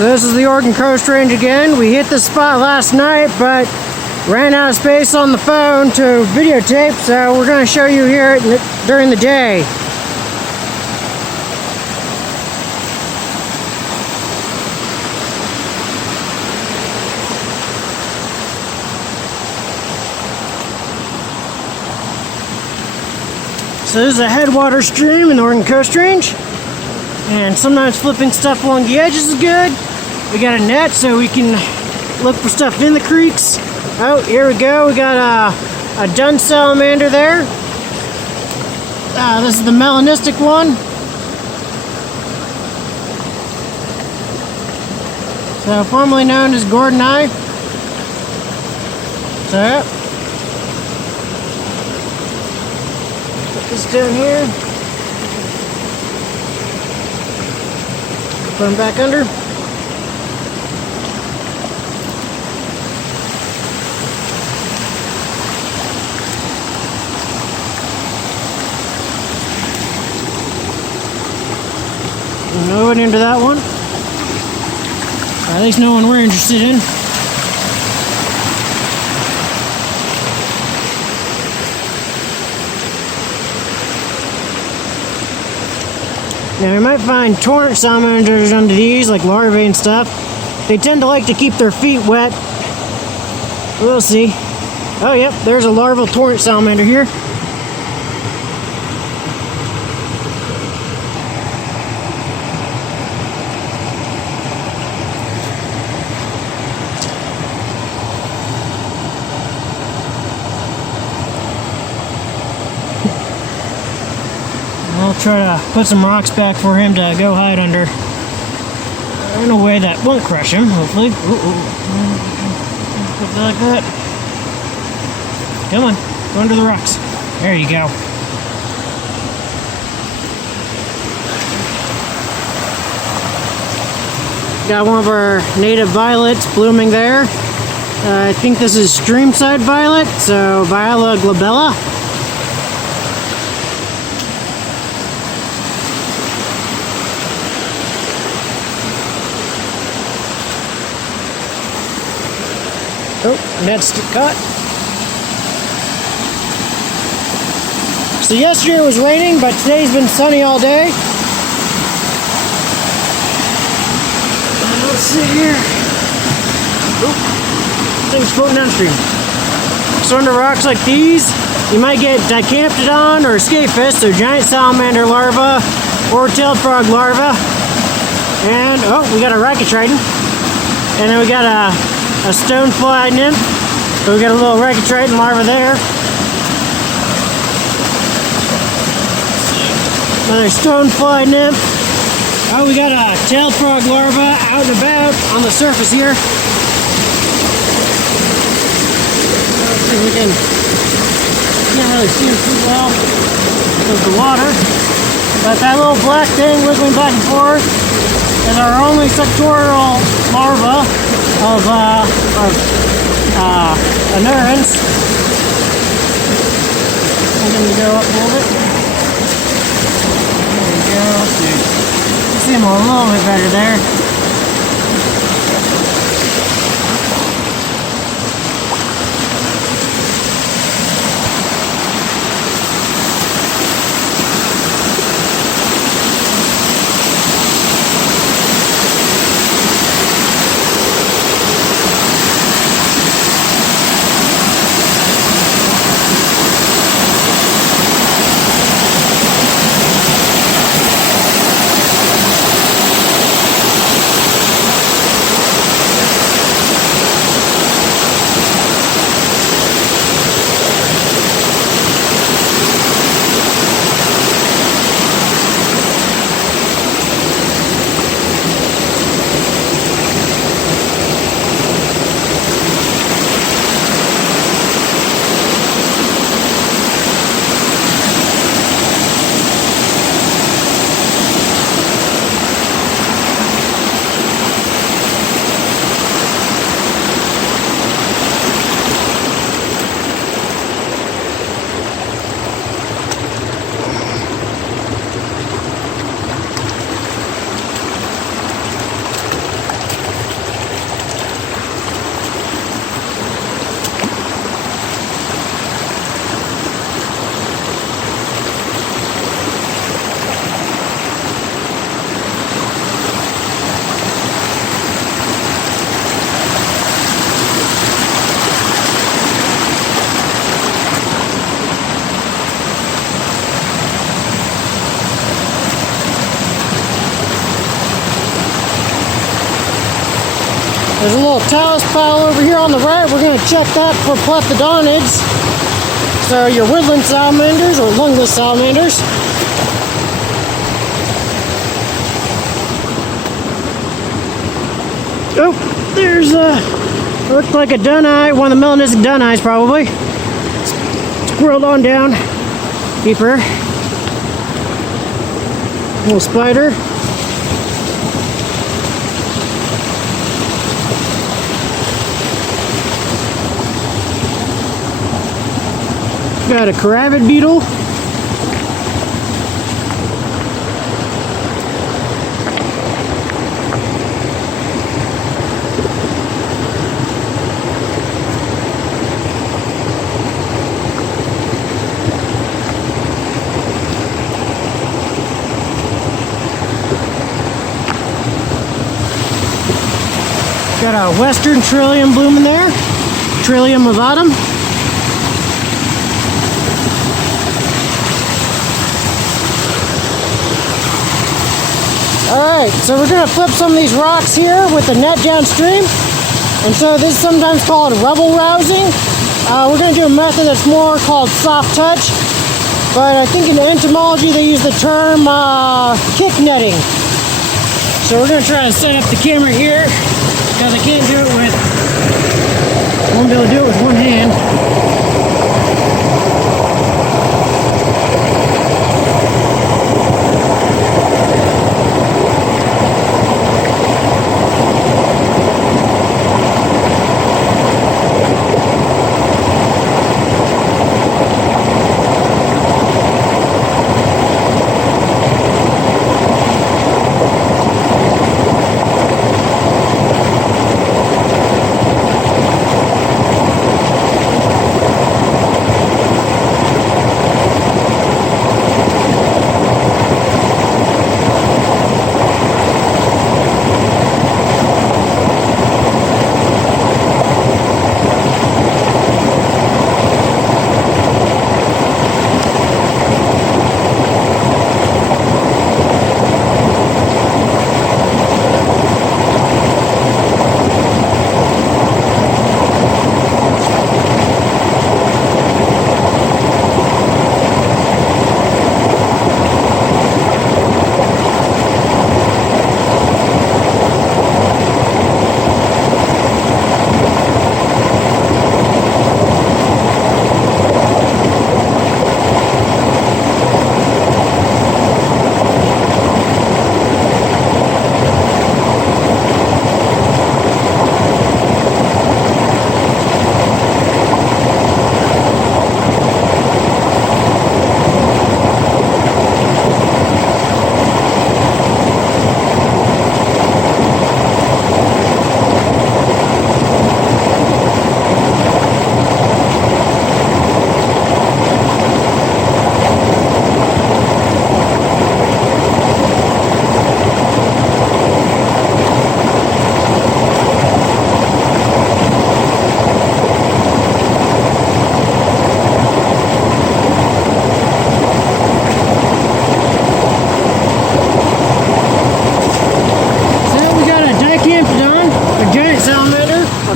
So this is the Oregon Coast Range again. We hit this spot last night, but ran out of space on the phone to videotape, so we're going to show you here during the day. So this is a headwater stream in the Oregon Coast Range, and sometimes flipping stuff along the edges is good. We got a net so we can look for stuff in the creeks. Oh, here we go. We got a Dunn salamander there. This is the melanistic one. So formerly known as Gordoni. So put this down here. Put them back under. No one into that one. At least no one we're interested in. Now we might find torrent salamanders under these, like larvae and stuff. They tend to like to keep their feet wet. We'll see. Oh yep, there's a larval torrent salamander here. I'll try to put some rocks back for him to go hide under in a way that won't crush him, hopefully. Put it like that. Come on, go under the rocks. There you go. Got one of our native violets blooming there. I think this is streamside violet, so Viola glabella. Oh, net's caught. So yesterday it was raining, but today's been sunny all day. Let's see here. Oop, thing's floating downstream. So under rocks like these, you might get Dicamptodon or Ascaphus, so giant salamander larva, or tailed frog larva. And, oh, we got a racket trident. And then we got a stonefly nymph. So we got a little racket trident larva there. Another stonefly nymph. Oh, we got a tailed frog larva out and about on the surface here. Let's see if we can't really see them too well with the water. But that little black thing wiggling back and forth is our only sectorial larva of anurans. I'm going to go up a little bit. There we go. See them a little bit better there. There's a little talus pile over here on the right. We're going to check that for plethodonids. So your woodland salamanders or lungless salamanders. Oh, there's looked like a dunni, one of the melanistic dunnis probably. Squirreled on down. Deeper. Little spider. Got a carabid beetle. Got a western trillium blooming there. Trillium ovatum. Alright, so we're going to flip some of these rocks here with the net downstream. And so this is sometimes called rebel rousing. We're going to do a method that's more called soft touch. But I think in entomology they use the term kick netting. So we're going to try to set up the camera here. Because I can't do it with, I won't be able to do it with one hand.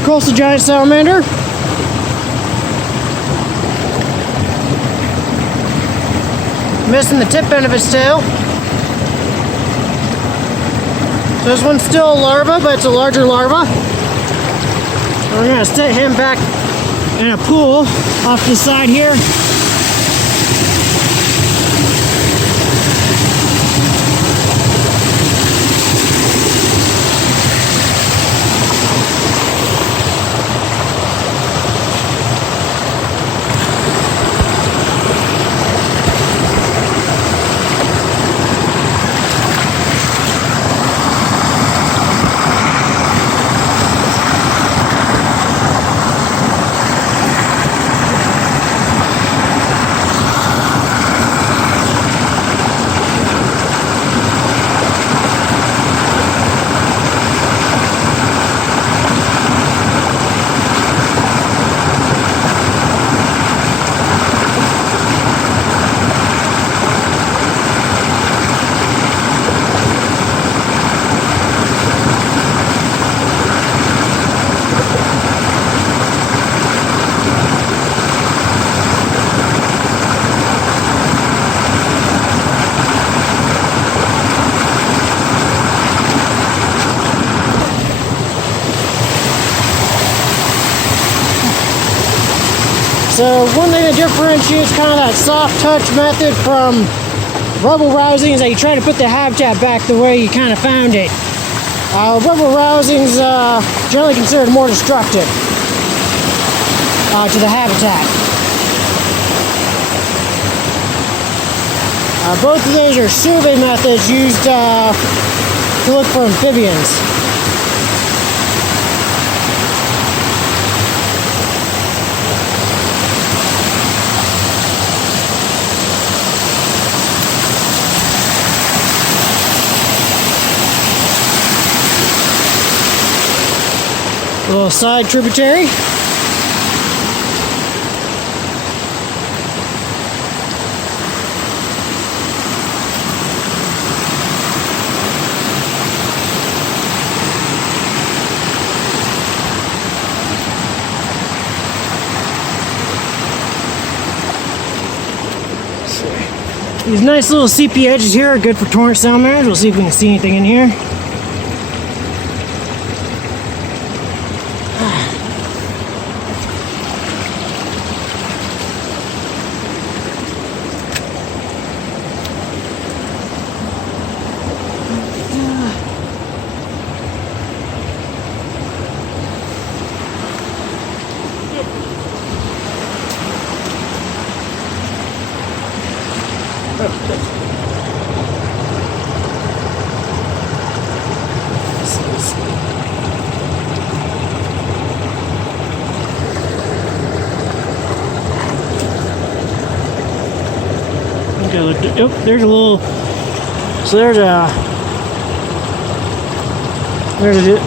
Coastal Giant Salamander. Missing the tip end of its tail. So this one's still a larva, but it's a larger larva. So we're going to set him back in a pool off to the side here. So one thing that differentiates kind of that soft touch method from rubble rousing is that you try to put the habitat back the way you kind of found it. Rubble rousing is generally considered more destructive to the habitat. Both of those are survey methods used to look for amphibians. A little side tributary. These nice little sepia edges here are good for torrent salamanders. We'll see if we can see anything in here. Oh, there's a little. So there's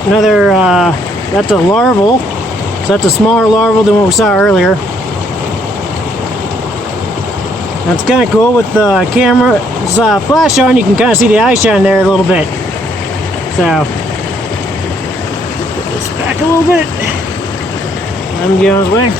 another. That's a larval. So that's a smaller larval than what we saw earlier. That's kind of cool with the camera's flash on. You can kind of see the eye shine there a little bit. So put this back a little bit. Let him get on his way.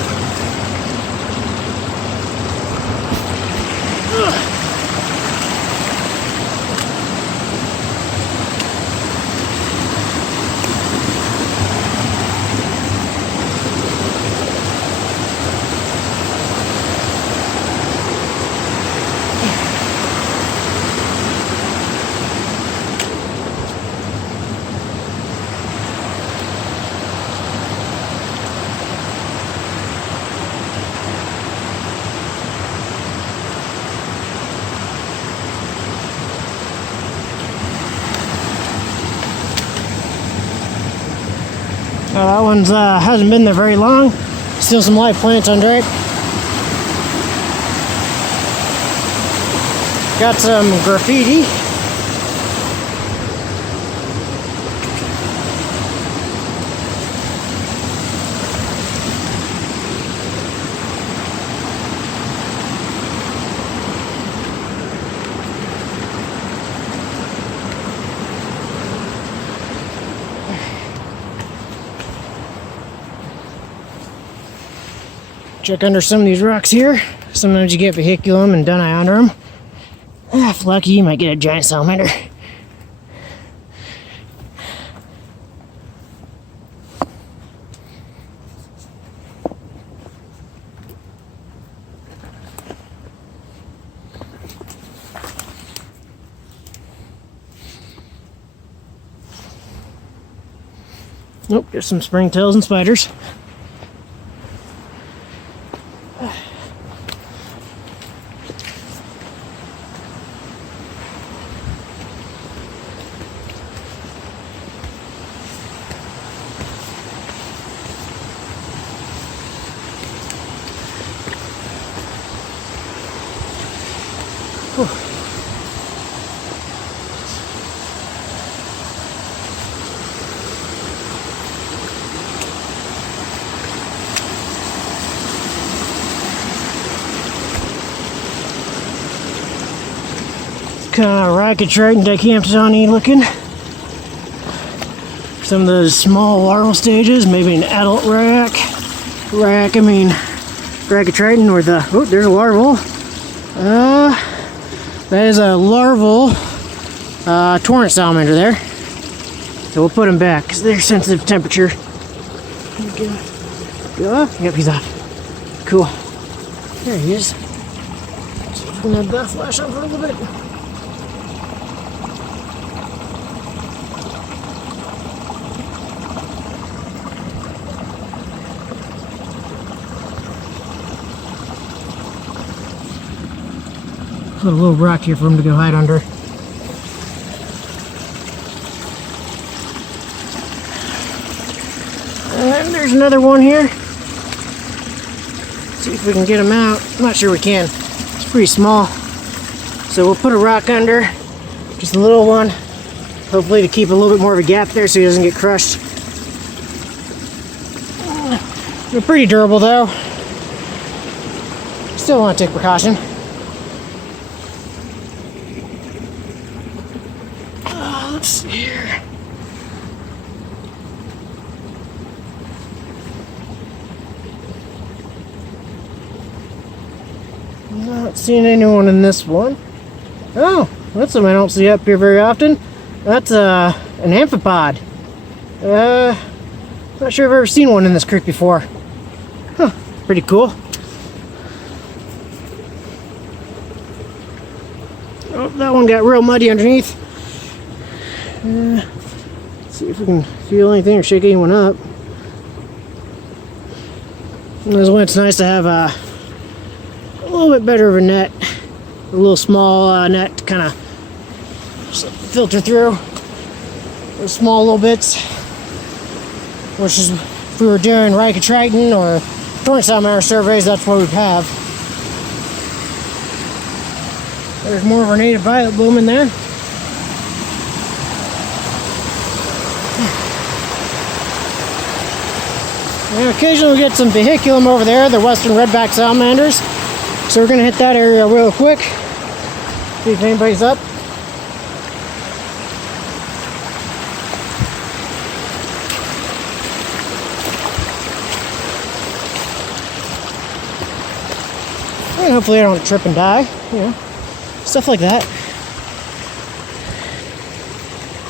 That one's hasn't been there very long. Still some live plants under it. Got some graffiti. Check under some of these rocks here. Sometimes you get vehiculum and dunni under them. If lucky, you might get a giant salamander. Nope, there's some springtails and spiders. Kind of Waterstrat and Dicamptodon looking. Some of those small larval stages, maybe an adult Waterstrat, or the, oh, there's a larval. That is a larval torrent salamander there. So we'll put him back because they're sensitive to temperature. Go off? Yep, he's off. Cool. There he is. So I'm gonna have that flash on for a little bit. Put a little rock here for him to go hide under. And there's another one here. Let's see if we can get him out. I'm not sure we can. It's pretty small. So we'll put a rock under. Just a little one. Hopefully to keep a little bit more of a gap there so he doesn't get crushed. They're pretty durable though. Still want to take precaution. Let's see here. Not seeing anyone in this one. Oh, that's something I don't see up here very often. That's an amphipod. Not sure I've ever seen one in this creek before. Huh, pretty cool. Oh, that one got real muddy underneath. Let's see if we can feel anything or shake anyone up. And this is when it's nice to have a little bit better of a net. A little small net to kind of filter through those small little bits. Which is, if we were doing Triton or Torrent Salamander surveys, that's what we'd have. There's more of our native violet bloom in there. And occasionally we get some vehiculum over there, the western red-backed salamanders. So we're going to hit that area real quick. See if anybody's up. And hopefully I don't trip and die, you know, stuff like that.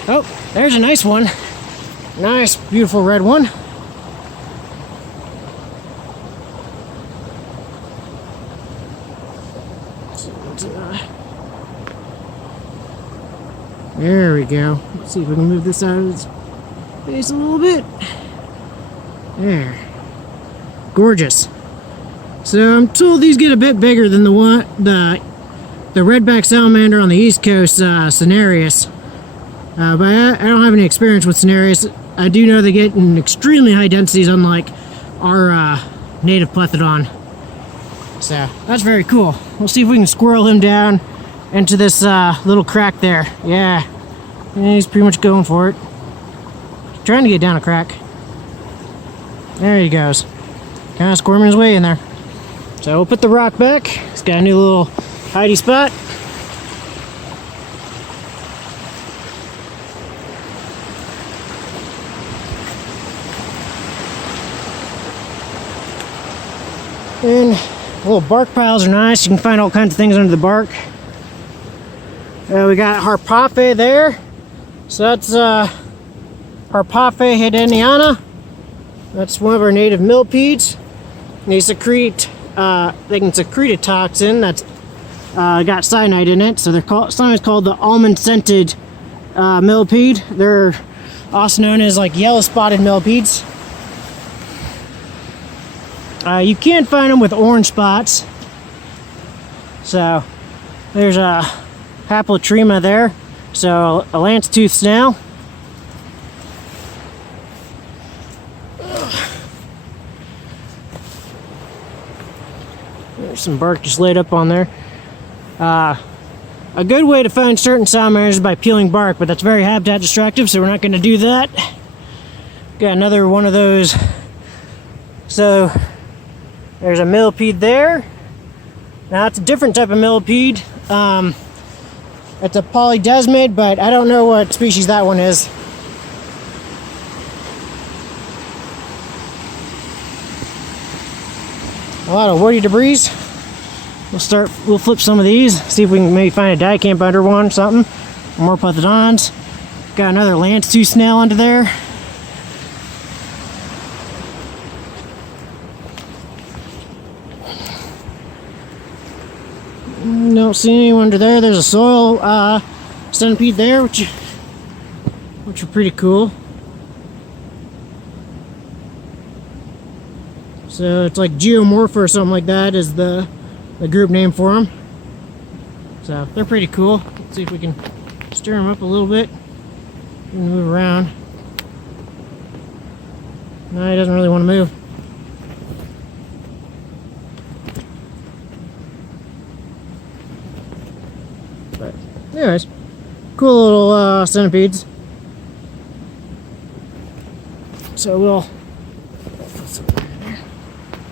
Oh, there's a nice one. Nice, beautiful red one. There we go. Let's see if we can move this out of its face a little bit. There. Gorgeous. So I'm told these get a bit bigger than the red-backed salamander on the east coast, Cinereus. But I don't have any experience with Cinereus. I do know they get in extremely high densities, unlike our native Plethodon. So that's very cool. We'll see if we can squirrel him down into this little crack there. Yeah, he's pretty much going for it. Trying to get down a crack. There he goes. Kind of squirming his way in there. So we'll put the rock back. He's got a new little hidey spot. And little bark piles are nice. You can find all kinds of things under the bark. We got Harpaphe there. So that's Harpaphe hedeniana. That's one of our native millipedes. They can secrete a toxin that's got cyanide in it. So they're sometimes called the almond-scented millipede. They're also known as like yellow-spotted millipedes. You can find them with orange spots. So there's a Haplotrema there. So a lance-toothed snail. There's some bark just laid up on there. A good way to find certain salamanders is by peeling bark, but that's very habitat destructive, so we're not going to do that. Got another one of those. So there's a millipede there. Now it's a different type of millipede. It's a polydesmid, but I don't know what species that one is. A lot of woody debris. We'll flip some of these, see if we can maybe find a dicamp under one, something. More Plethodons. Got another lance-tooth snail under there. Don't see anyone under there. There's a soil centipede there, which are pretty cool. So it's like geomorpha or something like that is the group name for them. So they're pretty cool. Let's see if we can stir them up a little bit. Move around. No, he doesn't really want to move. But anyways, cool little centipedes. So we'll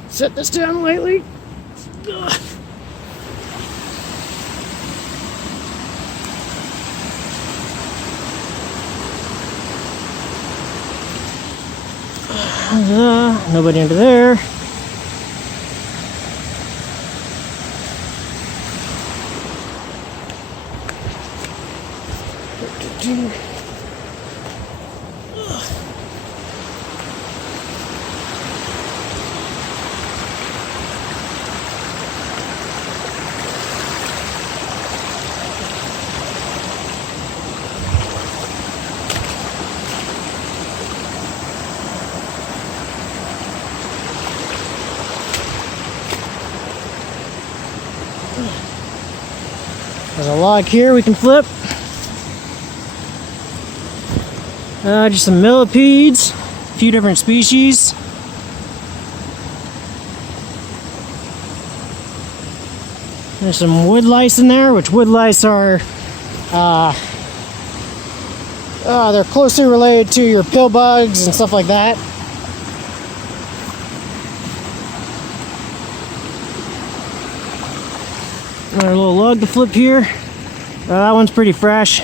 set this down lightly. Ugh. Nobody under there. There's a log here we can flip. Just some millipedes, a few different species. There's some wood lice in there, which wood lice are they're closely related to your pill bugs and stuff like that. Another little log to flip here. That one's pretty fresh.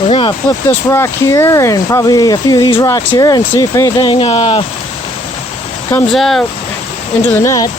We're gonna flip this rock here and probably a few of these rocks here and see if anything comes out into the net.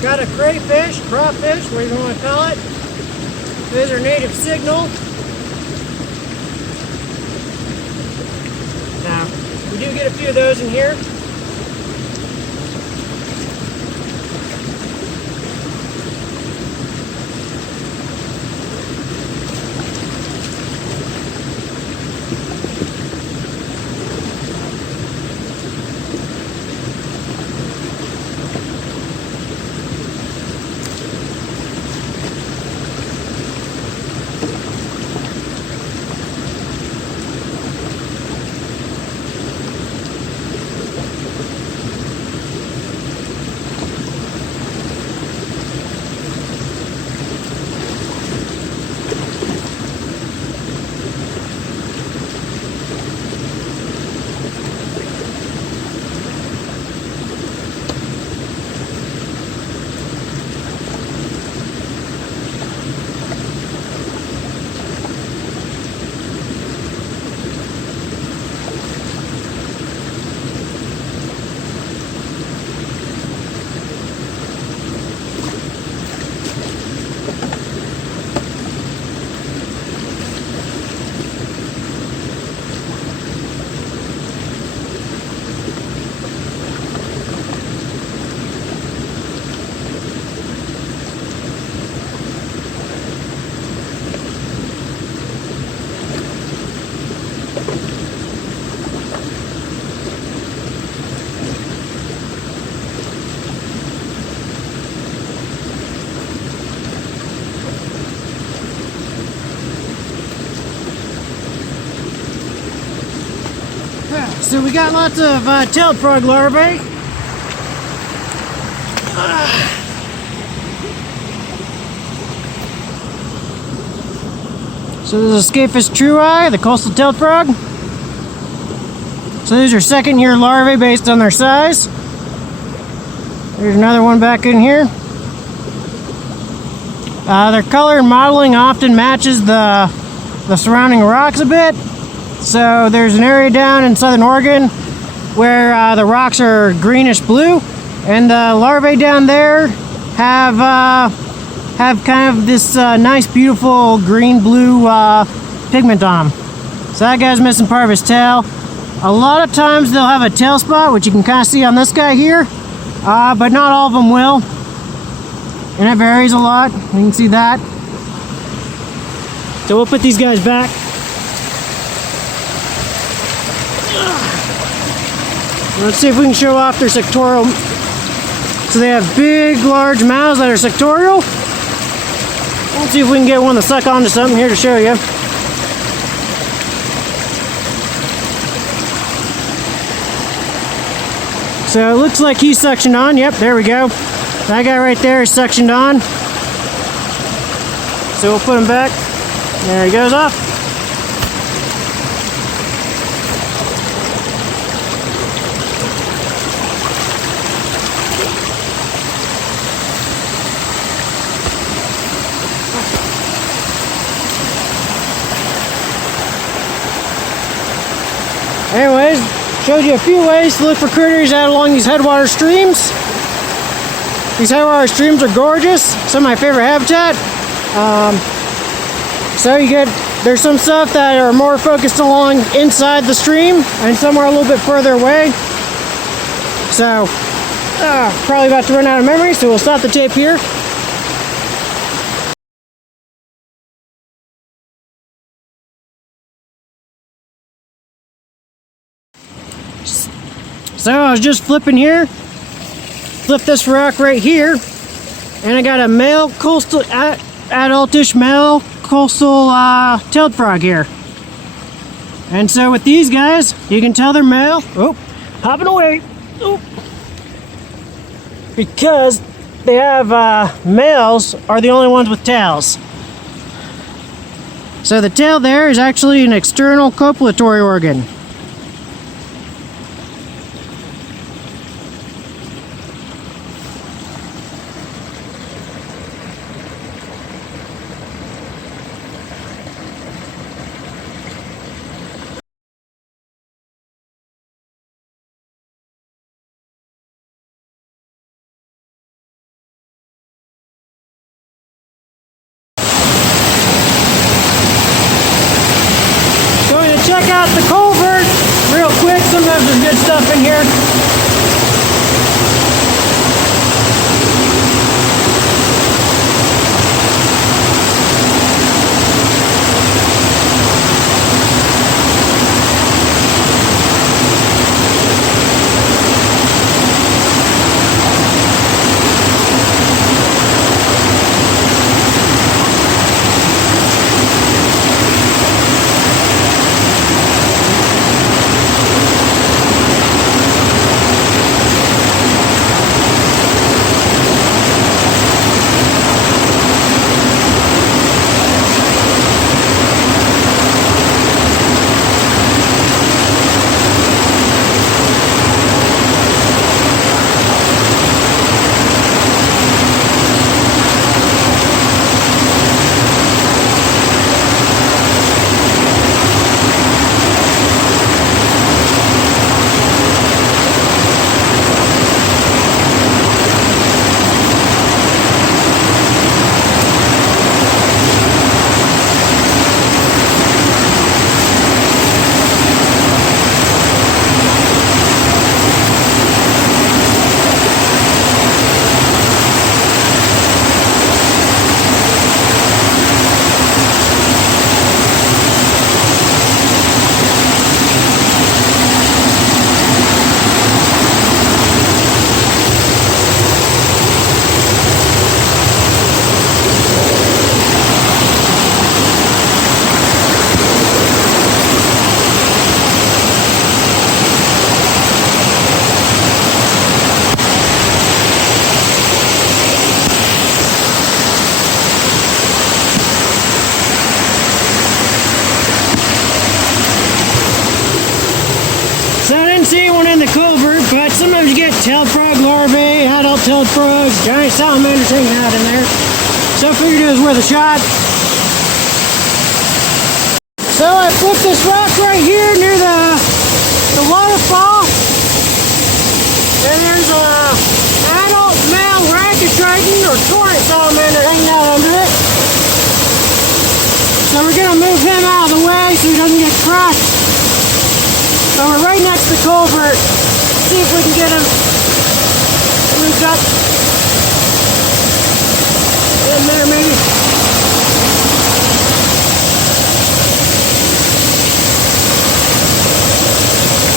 Got a crayfish, crawfish, whatever you want to call it. There's our native signal. Now, we do get a few of those in here. So we got lots of tailed frog larvae. So there's Ascaphus truei, the coastal tailed frog. So these are second year larvae based on their size. There's another one back in here. Their color and modeling often matches the surrounding rocks a bit. So there's an area down in Southern Oregon where the rocks are greenish blue, and the larvae down there have kind of this nice, beautiful green-blue pigment on them. So that guy's missing part of his tail. A lot of times they'll have a tail spot, which you can kind of see on this guy here, but not all of them will. And it varies a lot. You can see that. So we'll put these guys back. Let's see if we can show off their sectorial. So they have big, large mouths that are sectorial. Let's see if we can get one to suck onto something here to show you. So it looks like he's suctioned on. Yep, there we go. That guy right there is suctioned on. So we'll put him back. There he goes off. Anyways, showed you a few ways to look for critters out along these headwater streams. These headwater streams are gorgeous. Some of my favorite habitat. There's some stuff that are more focused along inside the stream, and some are a little bit further away. So, probably about to run out of memory, so we'll stop the tape here. So I was just flipping here, flip this rock right here, and I got a male coastal, adultish male coastal tailed frog here. And so with these guys, you can tell they're male. Oh, hopping away. Oh. Because they have males are the only ones with tails. So the tail there is actually an external copulatory organ. Check out the culvert real quick. Sometimes there's good stuff in here. red-tailed frogs, giant salamanders hanging out in there. So I figured it was worth a shot. So I flipped this rock right here near the waterfall. And there's a adult male Red-backed or torrent salamander hanging out under it. So we're gonna move him out of the way so he doesn't get crushed. So we're right next to the culvert. See if we can get him moved up in there maybe.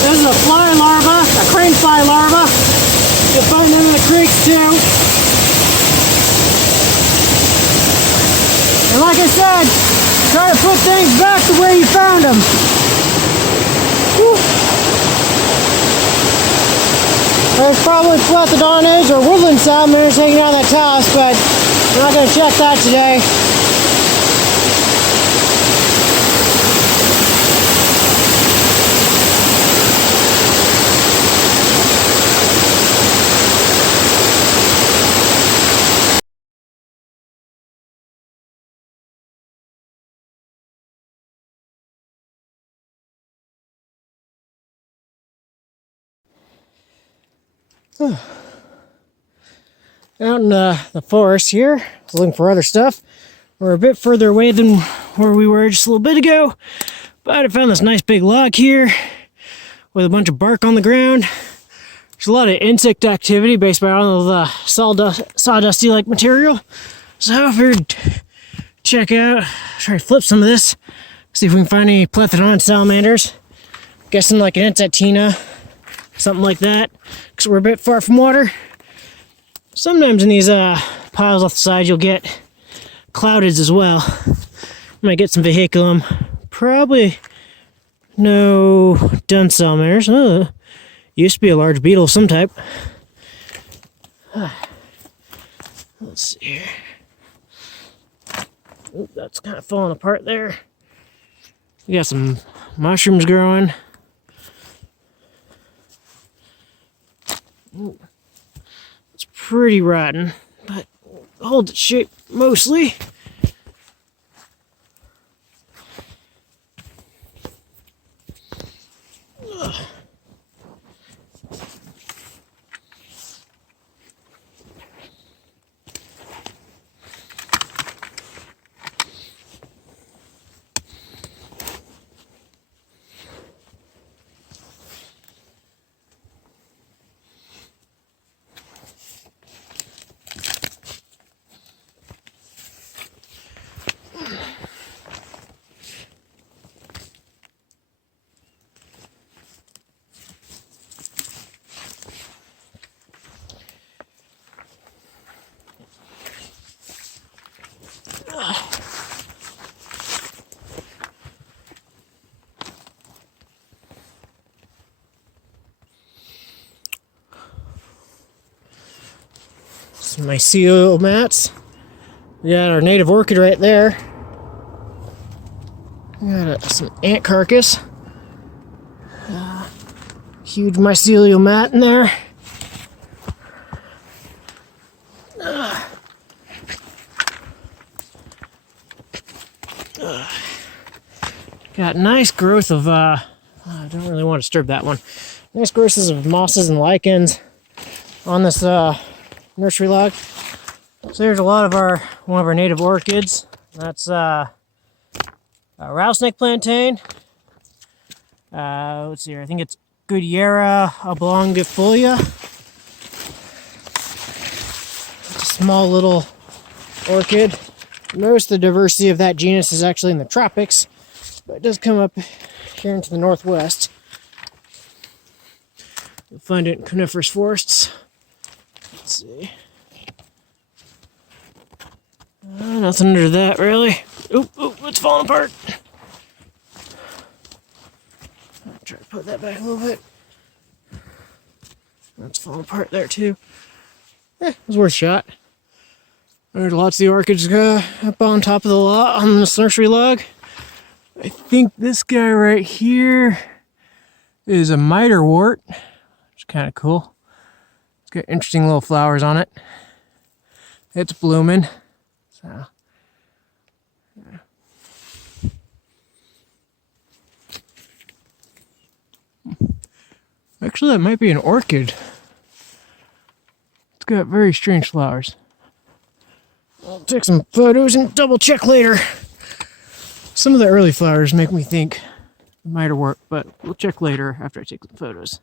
This is a fly larva, a crane fly larva. You'll find them in the creeks too. And like I said, try to put things back the way you found them. Whew. There's probably Plethodon or woodland salamanders hanging out of that toss, but we're not going to check that today. Out in the forest here, I was looking for other stuff. We're a bit further away than where we were just a little bit ago, but I found this nice big log here with a bunch of bark on the ground. There's a lot of insect activity based on all the sawdusty like material. So I figured check out, try to flip some of this, see if we can find any Plethodon salamanders. Guessing like an Neottia, something like that, because we're a bit far from water. Sometimes in these piles off the side you'll get cloudeds as well. Might get some vehiculum. Probably no Dunn salamanders. Used to be a large beetle of some type. Let's see here. Ooh, that's kind of falling apart there. We got some mushrooms growing. Ooh. It's pretty rotten, but holds its shape mostly. Ugh. Some mycelial mats. We got our native orchid right there. We got some ant carcass. Huge mycelial mat in there. Got nice growth of, I don't really want to disturb that one. Nice growths of mosses and lichens on this nursery log. So here's a lot of one of our native orchids. That's a rattlesnake plantain. Let's see here, I think it's Errata oblongifolia. It's a small little orchid. Most of the diversity of that genus is actually in the tropics, but it does come up here into the northwest. You'll find it in coniferous forests. Let's see. Nothing under that, really. Oop, it's falling apart. I'll try to put that back a little bit. That's falling apart there, too. It was worth a shot. There's lots of the orchids up on top of the log, on this nursery log. I think this guy right here is a miterwort, which is kind of cool. got interesting little flowers on it. It's blooming. So, yeah. Actually, that might be an orchid. It's got very strange flowers. I'll take some photos and double check later. Some of the early flowers make me think it might have worked, but we'll check later after I take some photos.